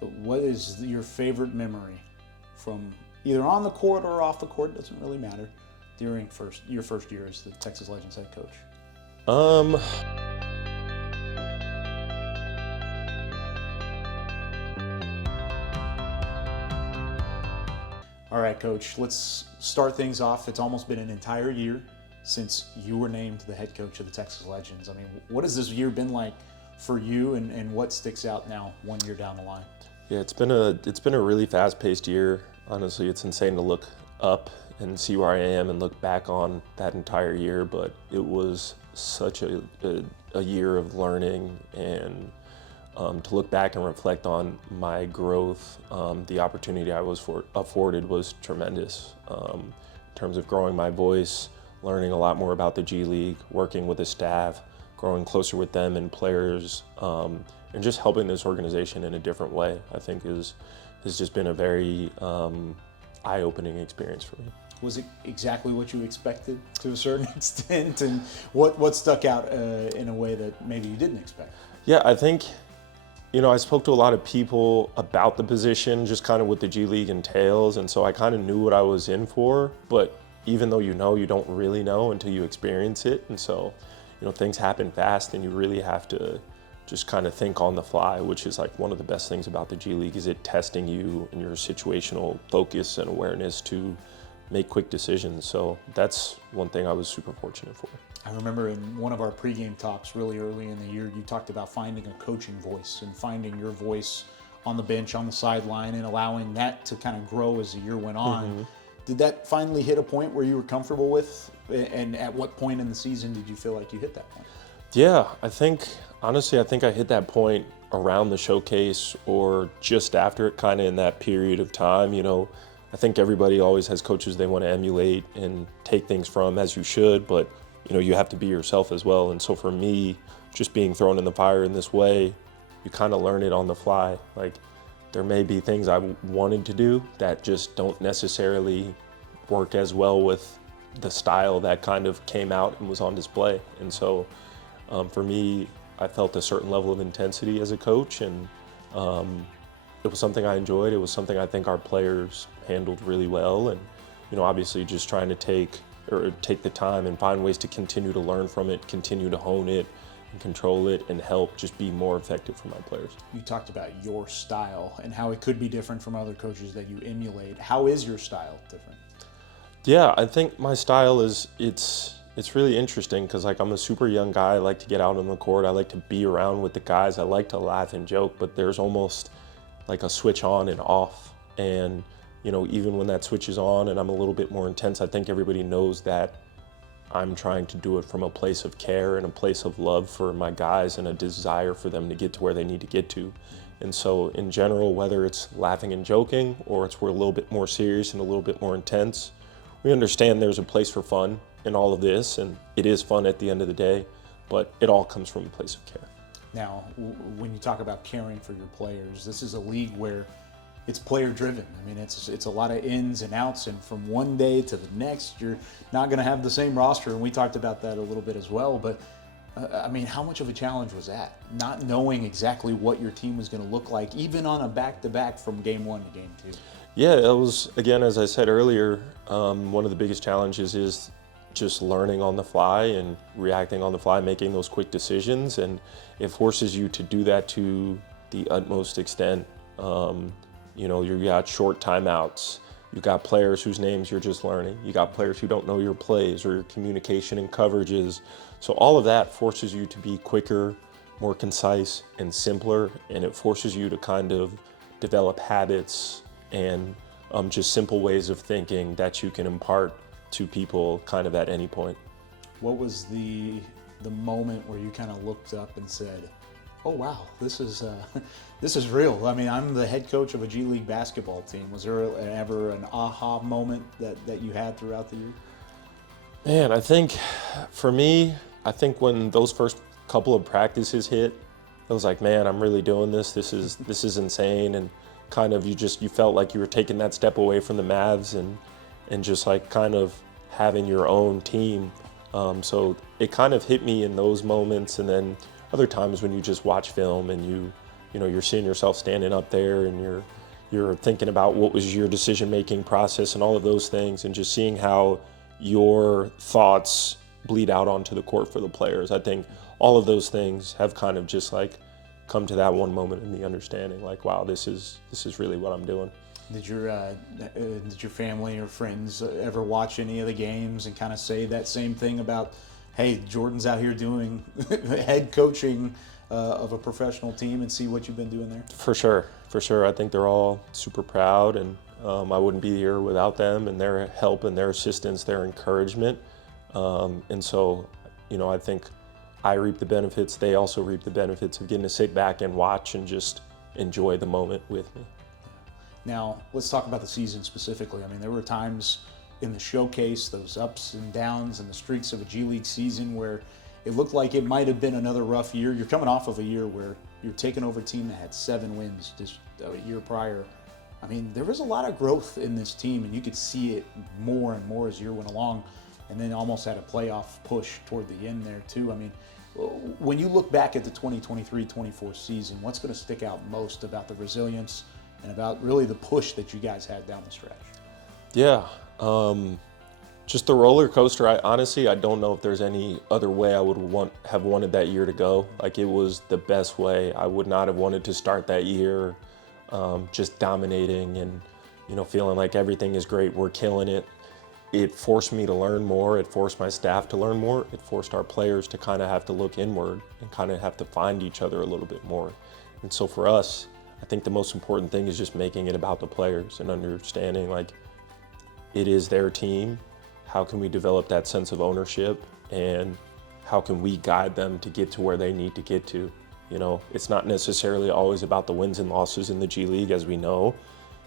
what is your favorite memory from either on the court or off the court, doesn't really matter, during your first year as the Texas Legends head coach? Um, All right, Coach, let's start things off. It's almost been an entire year since you were named the head coach of the Texas Legends. I mean, what has this year been like for you, and what sticks out now 1 year down the line? yeah, it's been a really fast-paced year. Honestly, it's insane to look up and see where I am and look back on that entire year, but it was such a year of learning, and to look back and reflect on my growth, the opportunity I was afforded was tremendous. In terms of growing my voice, learning a lot more about the G League, working with the staff, growing closer with them and players, and just helping this organization in a different way, I think has just been a very eye-opening experience for me. Was it exactly what you expected to a certain extent, and what stuck out in a way that maybe you didn't expect? Yeah, I think, I spoke to a lot of people about the position, just kind of what the G League entails, and so I kind of knew what I was in for, but even though you don't really know until you experience it, and so, things happen fast, and you really have to just kind of think on the fly, which is like one of the best things about the G League, is it testing you and your situational focus and awareness to make quick decisions. So that's one thing I was super fortunate for. I remember in one of our pregame talks really early in the year, you talked about finding a coaching voice and finding your voice on the bench, on the sideline, and allowing that to kind of grow as the year went on. Mm-hmm. Did that finally hit a point where you were comfortable with? And at what point in the season did you feel like you hit that point? Yeah, honestly, I think I hit that point around the showcase or just after it, kind of in that period of time. I think everybody always has coaches they want to emulate and take things from, as you should, but you have to be yourself as well. And so for me, just being thrown in the fire in this way, you kind of learn it on the fly. Like, there may be things I wanted to do that just don't necessarily work as well with the style that kind of came out and was on display. And so for me, I felt a certain level of intensity as a coach, and it was something I enjoyed. It was something I think our players handled really well, and obviously just trying to take the time and find ways to continue to learn from it, continue to hone it and control it, and help just be more effective for my players. You talked about your style and how it could be different from other coaches that you emulate. How is your style different? Yeah, I think my style it's really interesting because I'm a super young guy. I like to get out on the court. I like to be around with the guys. I like to laugh and joke, but there's almost like a switch on and off. And, even when that switch is on and I'm a little bit more intense, I think everybody knows that I'm trying to do it from a place of care and a place of love for my guys and a desire for them to get to where they need to get to. And so in general, whether it's laughing and joking or we're a little bit more serious and a little bit more intense, we understand there's a place for fun in all of this, and it is fun at the end of the day, but it all comes from a place of care. Now, when you talk about caring for your players, this is a league where it's player driven. I mean, it's a lot of ins and outs, and from one day to the next, you're not going to have the same roster, and we talked about that a little bit as well, but I mean, how much of a challenge was that? Not knowing exactly what your team was going to look like, even on a back-to-back from game 1 to game 2. Yeah, it was, again, as I said earlier, one of the biggest challenges is just learning on the fly and reacting on the fly, making those quick decisions, and it forces you to do that to the utmost extent. You got short timeouts, you got players whose names you're just learning, you got players who don't know your plays or your communication and coverages. So all of that forces you to be quicker, more concise and simpler, and it forces you to kind of develop habits and just simple ways of thinking that you can impart to people kind of at any point. What was the moment where you kind of looked up and said, oh wow, this is real? I mean, I'm the head coach of a G League basketball team. Was there ever an aha moment that you had throughout the year? Man, I think for me, when those first couple of practices hit, I was like, man, I'm really doing this. This is insane. And kind of you felt like you were taking that step away from the Mavs and just like kind of having your own team. So it kind of hit me in those moments, and then other times when you just watch film and you you're seeing yourself standing up there and you're thinking about what was your decision-making process and all of those things, and just seeing how your thoughts bleed out onto the court for the players. I think all of those things have kind of just like come to that one moment in the understanding, like, wow, this is really what I'm doing. Did your family or friends ever watch any of the games and kind of say that same thing about, hey, Jordan's out here doing head coaching of a professional team, and see what you've been doing there? For sure. I think they're all super proud, and I wouldn't be here without them and their help and their assistance, their encouragement. And so, I think I reap the benefits. They also reap the benefits of getting to sit back and watch and just enjoy the moment with me. Now, let's talk about the season specifically. I mean, there were times in the showcase, those ups and downs and the streaks of a G League season, where it looked like it might have been another rough year. You're coming off of a year where you're taking over a team that had 7 wins just a year prior. I mean, there was a lot of growth in this team, and you could see it more and more as the year went along, and then almost had a playoff push toward the end there too. I mean, when you look back at the 2023-24 season, what's going to stick out most about the resilience and about really the push that you guys had down the stretch? Yeah, just the roller coaster. I don't know if there's any other way I would have wanted that year to go. Like, it was the best way. I would not have wanted to start that year just dominating and, feeling like everything is great, we're killing it. It forced me to learn more. It forced my staff to learn more. It forced our players to kind of have to look inward and kind of have to find each other a little bit more. And so for us, I think the most important thing is just making it about the players and understanding, like, it is their team. How can we develop that sense of ownership, and how can we guide them to get to where they need to get to? It's not necessarily always about the wins and losses in the G League, as we know.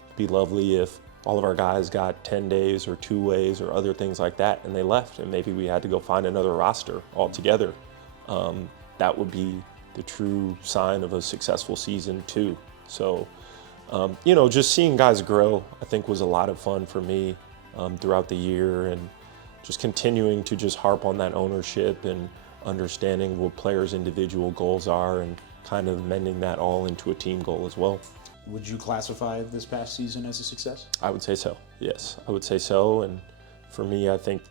It'd be lovely if all of our guys got 10 days or 2 ways or other things like that, and they left, and maybe we had to go find another roster altogether. That would be the true sign of a successful season too. So, just seeing guys grow, I think, was a lot of fun for me throughout the year, and just continuing to just harp on that ownership and understanding what players' individual goals are, and kind of mending that all into a team goal as well. Would you classify this past season as a success? I would say so, yes. I would say so, and for me, I think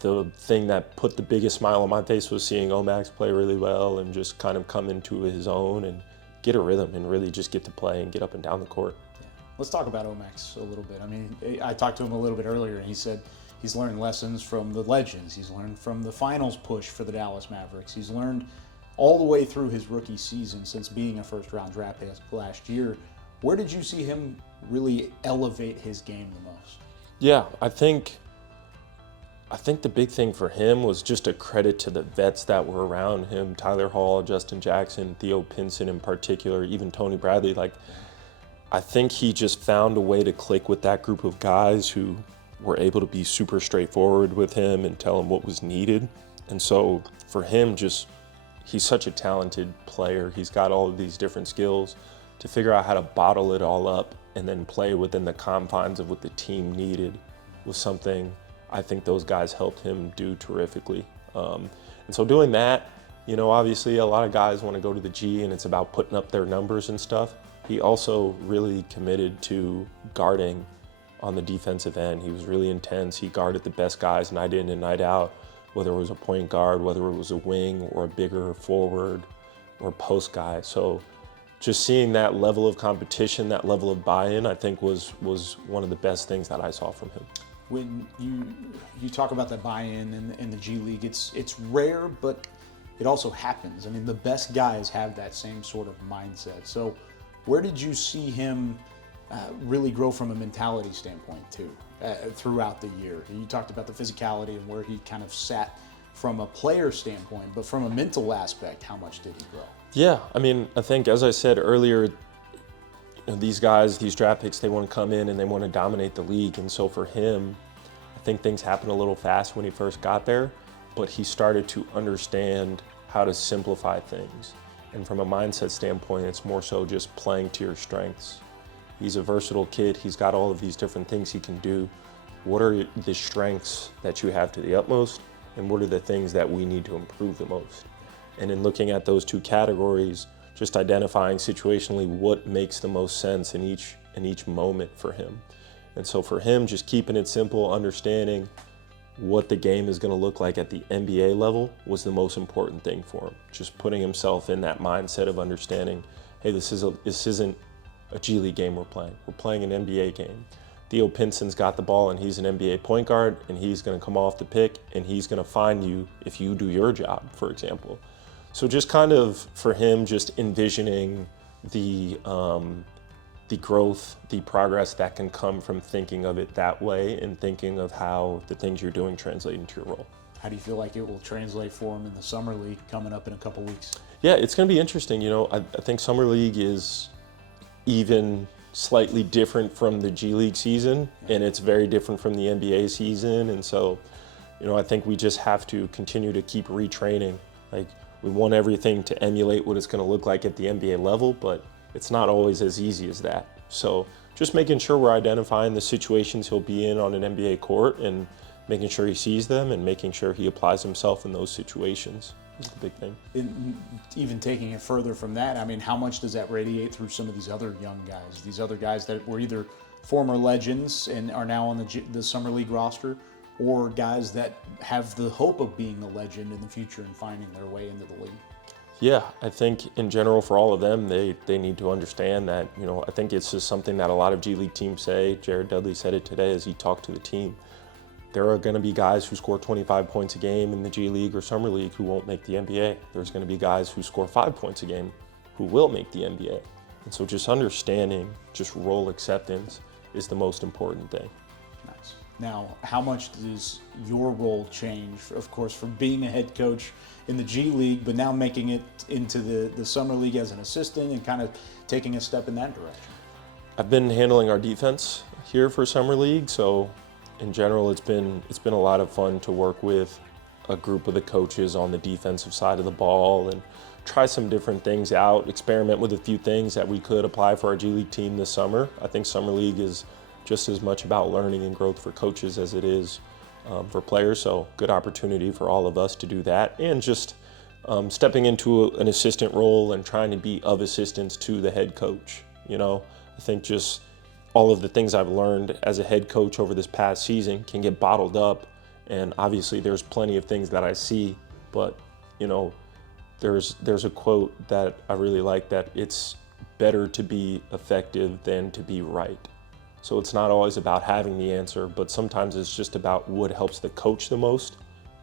the thing that put the biggest smile on my face was seeing Omax play really well and just kind of come into his own and get a rhythm and really just get to play and get up and down the court. Yeah. Let's talk about Omax a little bit. I mean, I talked to him a little bit earlier, and he said he's learned lessons from the legends. He's learned from the finals push for the Dallas Mavericks. He's learned all the way through his rookie season since being a first-round draft pick last year. Where did you see him really elevate his game the most? Yeah, I think the big thing for him was just a credit to the vets that were around him: Tyler Hall, Justin Jackson, Theo Pinson in particular, even Tony Bradley. Like, I think he just found a way to click with that group of guys who were able to be super straightforward with him and tell him what was needed. And so for him, he's such a talented player. He's got all of these different skills. To figure out how to bottle it all up and then play within the confines of what the team needed was something I think those guys helped him do terrifically. And so doing that, obviously a lot of guys want to go to the G and it's about putting up their numbers and stuff. He also really committed to guarding on the defensive end. He was really intense. He guarded the best guys night in and night out, whether it was a point guard, whether it was a wing or a bigger forward or post guy. So just seeing that level of competition, that level of buy-in, I think was one of the best things that I saw from him. When you talk about that buy-in in the G League, it's rare, but it also happens. I mean, the best guys have that same sort of mindset. So where did you see him really grow from a mentality standpoint too throughout the year? You talked about the physicality and where he kind of sat from a player standpoint, but from a mental aspect, how much did he grow? Yeah, I mean, I think, as I said earlier, these guys, these draft picks, they want to come in and they want to dominate the league. And so for him, I think things happened a little fast when he first got there, but he started to understand how to simplify things. And from a mindset standpoint, it's more so just playing to your strengths. He's a versatile kid. He's got all of these different things he can do. What are the strengths that you have to the utmost, and what are the things that we need to improve the most? And in looking at those two categories, just identifying situationally what makes the most sense in each moment for him. And so for him, just keeping it simple, understanding what the game is going to look like at the NBA level was the most important thing for him. Just putting himself in that mindset of understanding, hey, this isn't a G League game we're playing. We're playing an NBA game. Theo Pinson's got the ball and he's an NBA point guard and he's going to come off the pick and he's going to find you if you do your job, for example. So just kind of for him, just envisioning the growth, the progress that can come from thinking of it that way and thinking of how the things you're doing translate into your role. How do you feel like it will translate for him in the Summer League coming up in a couple weeks? Yeah, it's going to be interesting. You know, I think Summer League is even slightly different from the G League season, and it's very different from the NBA season. And so, you know, I think we just have to continue to keep retraining. Like, we want everything to emulate what it's going to look like at the NBA level, but it's not always as easy as that. So just making sure we're identifying the situations he'll be in on an NBA court and making sure he sees them and making sure he applies himself in those situations is the big thing. Even taking it further from that, I mean, how much does that radiate through some of these other young guys, these other guys that were either former legends and are now on the Summer League roster, or guys that have the hope of being a legend in the future and finding their way into the league? Yeah, I think in general for all of them, they need to understand that, you know, I think it's just something that a lot of G League teams say. Jared Dudley said it today as he talked to the team. There are going to be guys who score 25 points a game in the G League or Summer League who won't make the NBA. There's going to be guys who score 5 points a game who will make the NBA. And so just understanding just role acceptance is the most important thing. Nice. Now, how much does your role change, of course, from being a head coach in the G League, but now making it into the Summer League as an assistant and kind of taking a step in that direction? I've been handling our defense here for Summer League, so in general, it's been a lot of fun to work with a group of the coaches on the defensive side of the ball and try some different things out, experiment with a few things that we could apply for our G League team this summer. I think Summer League is just as much about learning and growth for coaches as it is for players, so good opportunity for all of us to do that, and just stepping into an assistant role and trying to be of assistance to the head coach. You know, I think just all of the things I've learned as a head coach over this past season can get bottled up, and obviously there's plenty of things that I see, but you know, there's a quote that I really like, that it's better to be effective than to be right. So it's not always about having the answer, but sometimes it's just about what helps the coach the most,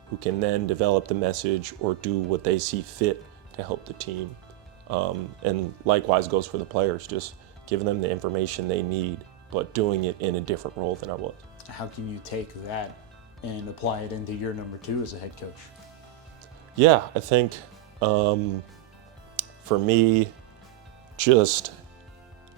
who can then develop the message or do what they see fit to help the team. And likewise goes for the players, just giving them the information they need, but doing it in a different role than I was. How can you take that and apply it into your number two as a head coach? Yeah, I think for me, just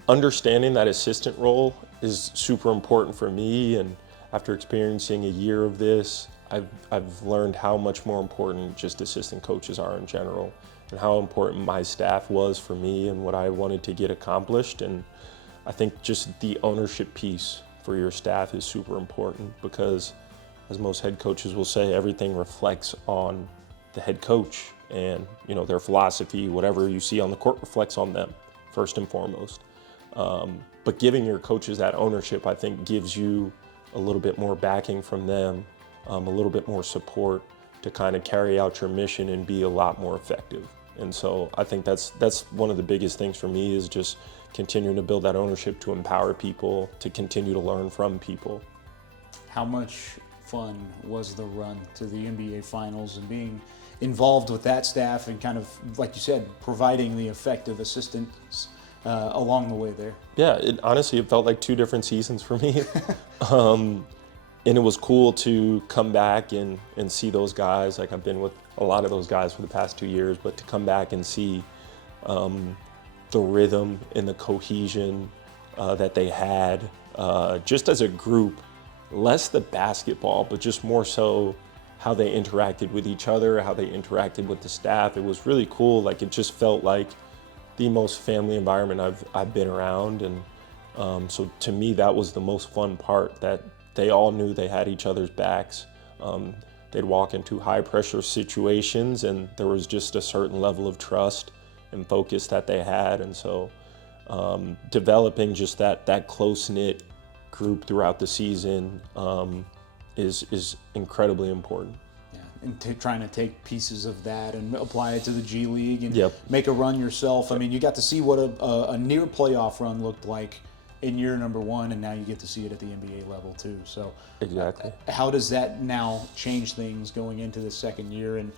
understanding that assistant role is super important for me, and after experiencing a year of this, I've learned how much more important just assistant coaches are in general, and how important my staff was for me and what I wanted to get accomplished. And I think just the ownership piece for your staff is super important, because as most head coaches will say, everything reflects on the head coach, and you know, their philosophy, whatever you see on the court reflects on them first and foremost. But giving your coaches that ownership, I think, gives you a little bit more backing from them, a little bit more support to kind of carry out your mission and be a lot more effective. And so I think that's one of the biggest things for me, is just continuing to build that ownership to empower people, to continue to learn from people. How much fun was the run to the NBA Finals and being involved with that staff and kind of, like you said, providing the effective assistance along the way there? Yeah, honestly, it felt like 2 different seasons for me. And it was cool to come back and see those guys. Like, I've been with a lot of those guys for the past 2 years, but to come back and see the rhythm and the cohesion that they had just as a group, less the basketball, but just more so how they interacted with each other, how they interacted with the staff. It was really cool. Like, it just felt like the most family environment I've been around. And so to me, that was the most fun part, that they all knew they had each other's backs. They'd walk into high pressure situations and there was just a certain level of trust and focus that they had. And so developing just that close-knit group throughout the season is incredibly important. Yeah, and trying to take pieces of that and apply it to the G League and Yep. make a run yourself. I mean, you got to see what a near playoff run looked like in year number one, and now you get to see it at the NBA level too. So Exactly. how does that now change things going into the second year? And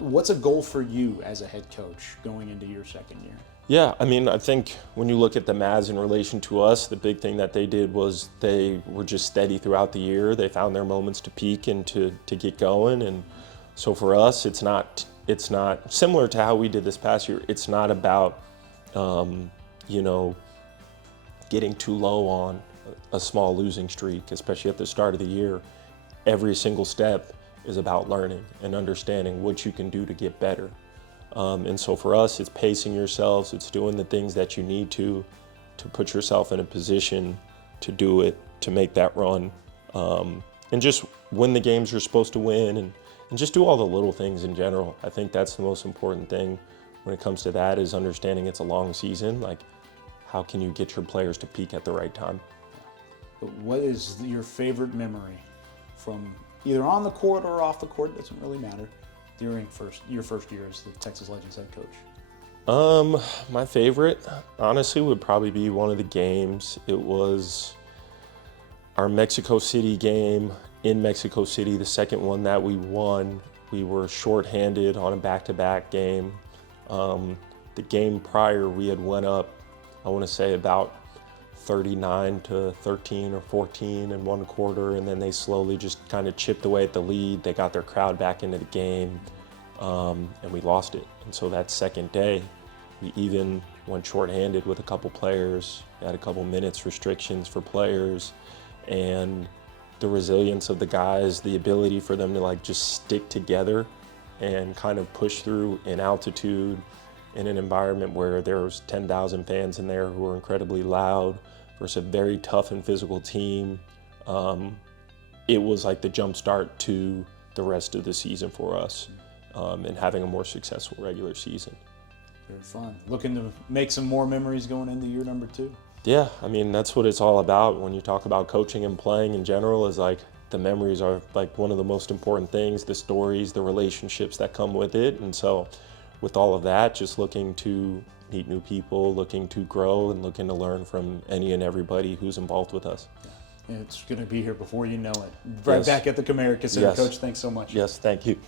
what's a goal for you as a head coach going into your second year? Yeah, I mean, I think when you look at the Mavs in relation to us, the big thing that they did was they were just steady throughout the year. They found their moments to peak and to get going. And so for us, it's not similar to how we did this past year. It's not about, getting too low on a small losing streak, especially at the start of the year. Every single step is about learning and understanding what you can do to get better. And so for us, it's pacing yourselves, it's doing the things that you need to put yourself in a position to do it, to make that run, and just win the games you're supposed to win, and just do all the little things in general. I think that's the most important thing when it comes to that, is understanding it's a long season. Like, how can you get your players to peak at the right time? But what is your favorite memory from either on the court or off the court? Doesn't really matter. During your first year as the Texas Legends head coach? My favorite, honestly, would probably be one of the games. It was our Mexico City game in Mexico City, the second one that we won. We were shorthanded on a back-to-back game. The game prior, we had went up, I want to say about 39-13 or 14 in one quarter, and then they slowly just kind of chipped away at the lead. They got their crowd back into the game, and we lost it. And so that second day, we even went shorthanded with a couple players, had a couple minutes restrictions for players, and the resilience of the guys, the ability for them to like just stick together and kind of push through in altitude in an environment where there was 10,000 fans in there who were incredibly loud, versus a very tough and physical team. It was like the jump start to the rest of the season for us, and having a more successful regular season. Very fun. Looking to make some more memories going into year number two? Yeah, I mean, that's what it's all about when you talk about coaching and playing in general, is like the memories are like one of the most important things, the stories, the relationships that come with it. And so with all of that, just looking to meet new people, looking to grow, and looking to learn from any and everybody who's involved with us. Yeah. It's going to be here before you know it. Right Yes. back at the Comerica Center. Yes. Coach, thanks so much. Yes, thank you.